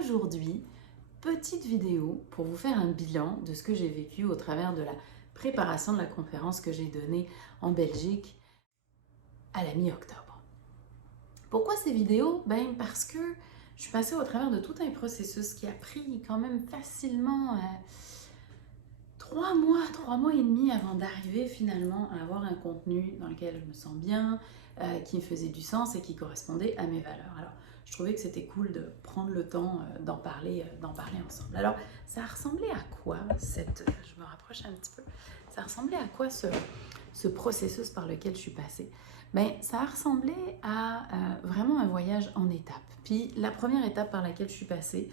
aujourd'hui, petite vidéo pour vous faire un bilan de ce que j'ai vécu au travers de la préparation de la conférence que j'ai donnée en Belgique à la mi-octobre. Pourquoi ces vidéos? Ben parce que je suis passée au travers de tout un processus qui a pris quand même facilement 3 mois et demi avant d'arriver finalement à avoir un contenu dans lequel je me sens bien, qui me faisait du sens et qui correspondait à mes valeurs. Alors, je trouvais que c'était cool de prendre le temps d'en parler ensemble. Alors, ça ressemblait à quoi je me rapproche un petit peu, ça ressemblait à quoi ce processus par lequel je suis passée? Bien, ça a ressemblé à vraiment un voyage en étapes. Puis la première étape par laquelle je suis passée,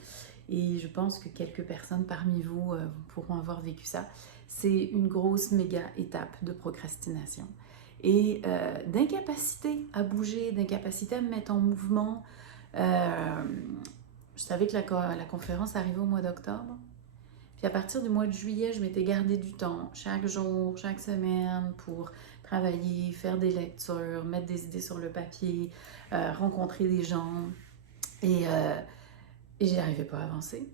et je pense que quelques personnes parmi vous pourront avoir vécu ça, c'est une grosse méga étape de procrastination et d'incapacité à bouger, d'incapacité à me mettre en mouvement. Je savais que la conférence arrivait au mois d'octobre. Puis à partir du mois de juillet, je m'étais gardé du temps chaque jour, chaque semaine pour travailler, faire des lectures, mettre des idées sur le papier, rencontrer des gens. Et j'y arrivais pas à avancer.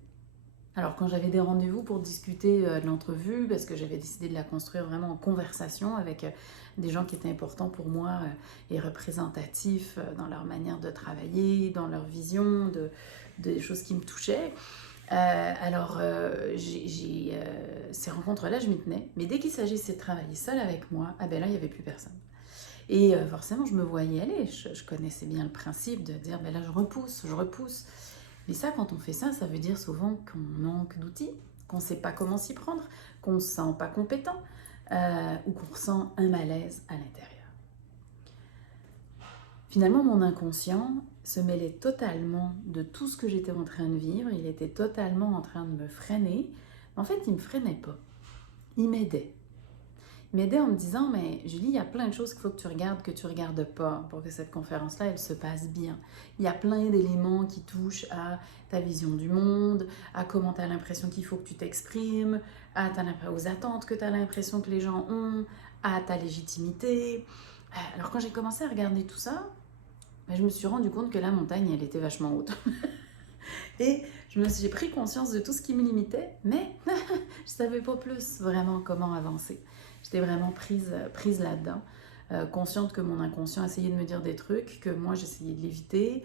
Alors quand j'avais des rendez-vous pour discuter de l'entrevue, parce que j'avais décidé de la construire vraiment en conversation avec des gens qui étaient importants pour moi et représentatifs dans leur manière de travailler, dans leur vision, des choses qui me touchaient. Ces rencontres-là, je m'y tenais. Mais dès qu'il s'agissait de travailler seul avec moi, ah ben là, il n'y avait plus personne. Et forcément, je me voyais aller. Je connaissais bien le principe de dire, ben là, je repousse. Mais ça, quand on fait ça, ça veut dire souvent qu'on manque d'outils, qu'on ne sait pas comment s'y prendre, qu'on ne se sent pas compétent ou qu'on ressent un malaise à l'intérieur. Finalement, mon inconscient se mêlait totalement de tout ce que j'étais en train de vivre. Il était totalement en train de me freiner. En fait, il ne me freinait pas. Il m'aidait. Il m'aidait en me disant, mais Julie, il y a plein de choses qu'il faut que tu regardes, que tu ne regardes pas pour que cette conférence-là, elle se passe bien. Il y a plein d'éléments qui touchent à ta vision du monde, à comment tu as l'impression qu'il faut que tu t'exprimes, aux attentes que tu as l'impression que les gens ont, à ta légitimité. Alors quand j'ai commencé à regarder tout ça, je me suis rendu compte que la montagne, elle était vachement haute. Et j'ai pris conscience de tout ce qui me limitait, mais je ne savais pas plus vraiment comment avancer. J'étais vraiment prise là-dedans, consciente que mon inconscient essayait de me dire des trucs, que moi j'essayais de l'éviter.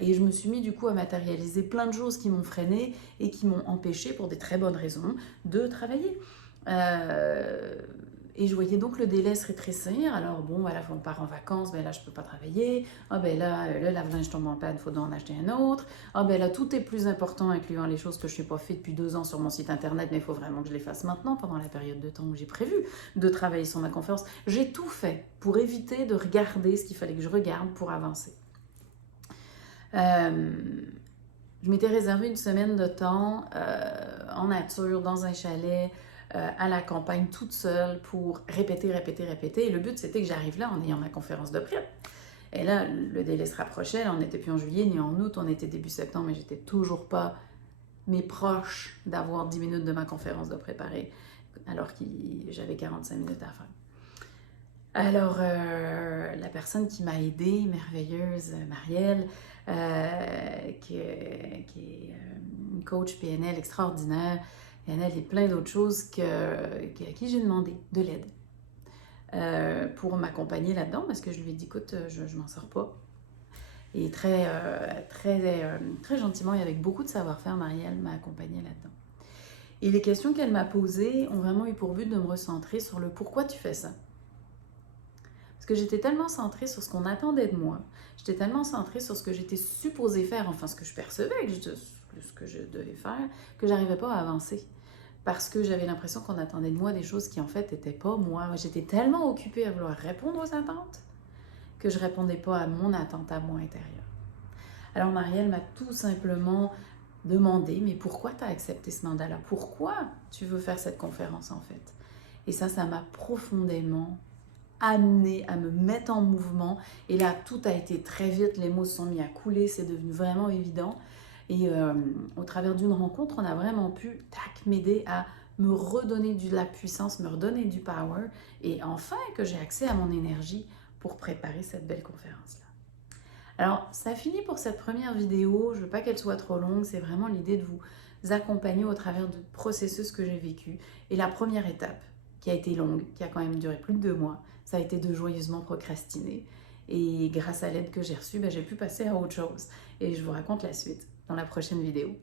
Et je me suis mis du coup à matérialiser plein de choses qui m'ont freinée et qui m'ont empêché, pour des très bonnes raisons, de travailler. Et je voyais donc le délai se rétrécir. Alors bon, voilà, on part en vacances, ben là je peux pas travailler. Ah ben là, le lave-linge tombe en panne, il faut en acheter un autre. Ah ben là, tout est plus important, incluant les choses que je n'ai pas fait depuis 2 ans sur mon site internet, mais il faut vraiment que je les fasse maintenant, pendant la période de temps où j'ai prévu de travailler sur ma conférence. J'ai tout fait pour éviter de regarder ce qu'il fallait que je regarde pour avancer. Je m'étais réservé une semaine de temps en nature, dans un chalet, à la campagne toute seule pour répéter. Et le but, c'était que j'arrive là en ayant ma conférence de prep. Et là, le délai se rapprochait. Là, on n'était plus en juillet ni en août, on était début septembre, mais j'étais toujours pas proche d'avoir 10 minutes de ma conférence de préparer, alors que j'avais 45 minutes à faire. Alors, la personne qui m'a aidée, merveilleuse, Marielle, qui est une coach PNL extraordinaire, PNL et plein d'autres choses à qui j'ai demandé de l'aide pour m'accompagner là-dedans, parce que je lui ai dit, écoute, je m'en sors pas. Et très gentiment et avec beaucoup de savoir-faire, Marielle m'a accompagnée là-dedans. Et les questions qu'elle m'a posées ont vraiment eu pour but de me recentrer sur le pourquoi tu fais ça. Parce que j'étais tellement centrée sur ce qu'on attendait de moi, j'étais tellement centrée sur ce que j'étais supposée faire, enfin ce que je percevais, ce que je devais faire, que j'arrivais pas à avancer. Parce que j'avais l'impression qu'on attendait de moi des choses qui en fait n'étaient pas moi. J'étais tellement occupée à vouloir répondre aux attentes que je répondais pas à mon attente à moi intérieure. Alors Marielle m'a tout simplement demandé, mais pourquoi tu as accepté ce mandat-là? Pourquoi tu veux faire cette conférence en fait? Et ça m'a profondément amenée à me mettre en mouvement. Et là, tout a été très vite, les mots se sont mis à couler, c'est devenu vraiment évident. Et au travers d'une rencontre, on a vraiment pu m'aider à me redonner de la puissance, me redonner du power et enfin que j'ai accès à mon énergie pour préparer cette belle conférence-là. Alors, ça finit pour cette première vidéo. Je veux pas qu'elle soit trop longue. C'est vraiment l'idée de vous accompagner au travers du processus que j'ai vécu. Et la première étape, qui a été longue, qui a quand même duré plus de 2 mois, ça a été de joyeusement procrastiner. Et grâce à l'aide que j'ai reçue, j'ai pu passer à autre chose. Et je vous raconte la suite dans la prochaine vidéo.